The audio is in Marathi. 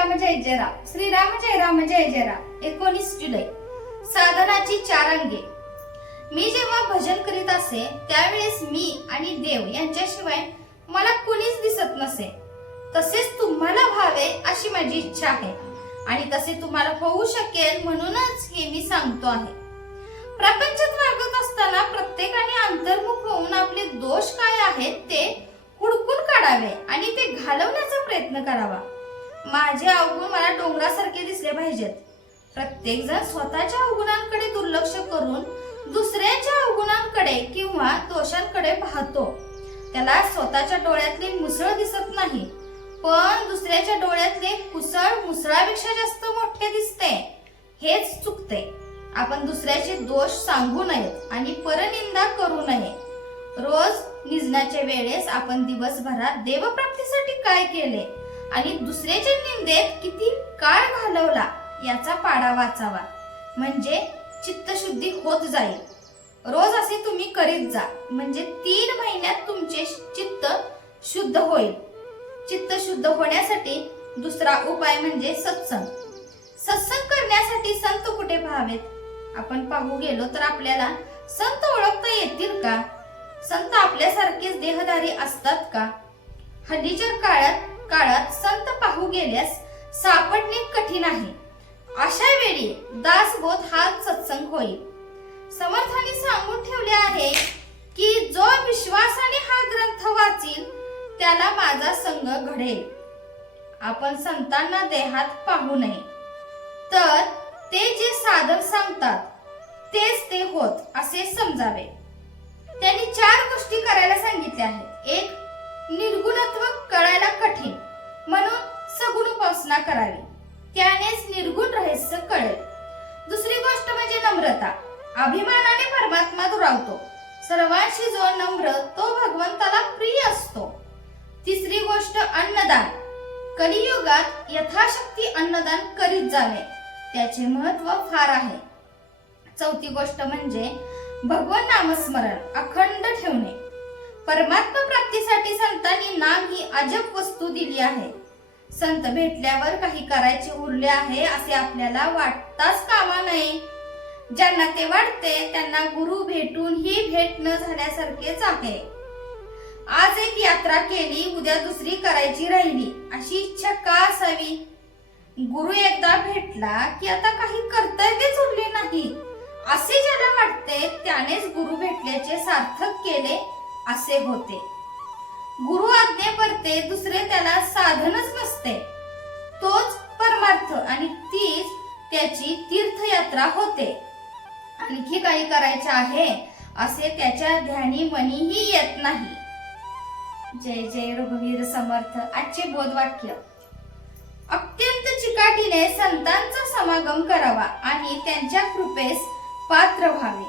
राम जय जय राम, श्रीराम जय जय राम। 19 जुलै साधनाची 4 अंगे। मी जेव्हा भजन करीत असे त्यावेळेस मी आणि देव यांच्याशिवाय मला कुणीच दिसत नसे। तसेच तुम्हाला व्हावे अशी माझी इच्छा आहे आणि तसे तुम्हाला होऊ शकेल म्हणूनच हे मी सांगतो आहे। प्रपंचात वागत असताना प्रत्येकाने अंतर्मुख होऊन आपले दोष काय आहेत ते हुडकून काढावे आणि ते घालवण्याचा प्रयत्न करावा। माझे अवगुण मला डोंगरासारखे दिसले पाहिजेत। प्रत्येक जण स्वतःच्या अवगुणांकडे दुर्लक्ष करून दुसऱ्याच्या अवगुणांकडे किंवा दोषांकडे पाहतो। त्याला स्वतःच्या डोळ्यातली मुसळ दिसत नाही, पण दुसऱ्याच्या डोळ्यातले कुसळ मुसळापेक्षा जास्त मोठे दिसते। हेच चुकते। आपण दुसऱ्याचे दोष सांगू नयेत आणि परनिंदा करू नये। रोज निजण्याच्या वेळेस आपण दिवसभरात देवप्राप्तीसाठी काय केले आणि दुसऱ्याच्या निंदेत किती काळ घालवला याचा पाढा वाचावा, म्हणजे चित्तशुद्धी होत जाईल। रोज असे तुम्ही करीत जा, म्हणजे 3 महिन्यात तुमचे चित्त शुद्ध होईल। चित्त शुद्ध होण्यासाठी दुसरा उपाय म्हणजे सत्संग। सत्संग करण्यासाठी संत कुठे पाहावेत? आपण पाहू गेलो तर आपल्याला संत ओळखता येतील का? संत आपल्यासारखेच देहधारी असतात का? हल्लीच्या काळात संत पाहू गेल्यास सापडणे कठीण आहे। अशा वेळी दासबोध हा सत्संग होईल। समर्थांनी सांगून ठेवले आहे की जो विश्वासाने हा ग्रंथ वाचील त्याला माझा संग घडेल। आपण संतांना देहात पाहू नये, तर ते जे साधक सांगतात तेच ते होत असे समजावे। त्यांनी 4 गोष्टी करायला सांगितल्या आहेत। 1. निर्गुणत्व कळायला कठीण, म्हणून सगुण उपासना करावी, त्यानेच निर्गुण रहस्य कळेल। दुसरी गोष्ट म्हणजे नम्रता। अभिमानाने परमात्मा दुरावतो। सर्वांशी जो नम्र तो भगवंताला प्रिय असतो। तिसरी गोष्ट अन्नदान। कलियुगात यथाशक्ती अन्नदान करीत जावे, त्याचे महत्व फार आहे। चौथी गोष्ट म्हणजे भगवान नामस्मरण अखंड ठेवणे। परमात्मा प्राप्तीसाठी संतांनी नाम ही अजब वस्तू दिली आहे। संत भेटल्यावर काही करायचे उरले आहे असे आपल्याला वाटताच कामा नये। ज्यांना ते वाटते त्यांना गुरु भेटून ही भेट न झाल्यासारखेच आहे। आज एक यात्रा केली, उद्या दुसरी करायची राहिली, अशी इच्छा का असावी? गुरु एकदा भेटला की आता काही कर्तव्यच उरले नाही असे ज्याला वाटते त्यानेच गुरु भेटल्याचे सार्थक केले असे होते। गुरु आज्ञेपरते दुसरे त्याला साधनच नसते। तोच परमार्थ आणि तीच त्याची तीर्थयात्रा होते। आणखी काही करायचे आहे असे त्याच्या ध्यानी मनीही येत नाही। जय जय रघुवीर समर्थ। आजचे बोधवाक्य। अत्यंत चिकाटीने संतांचा समागम करावा आणि त्यांच्या कृपेस पात्र व्हावे।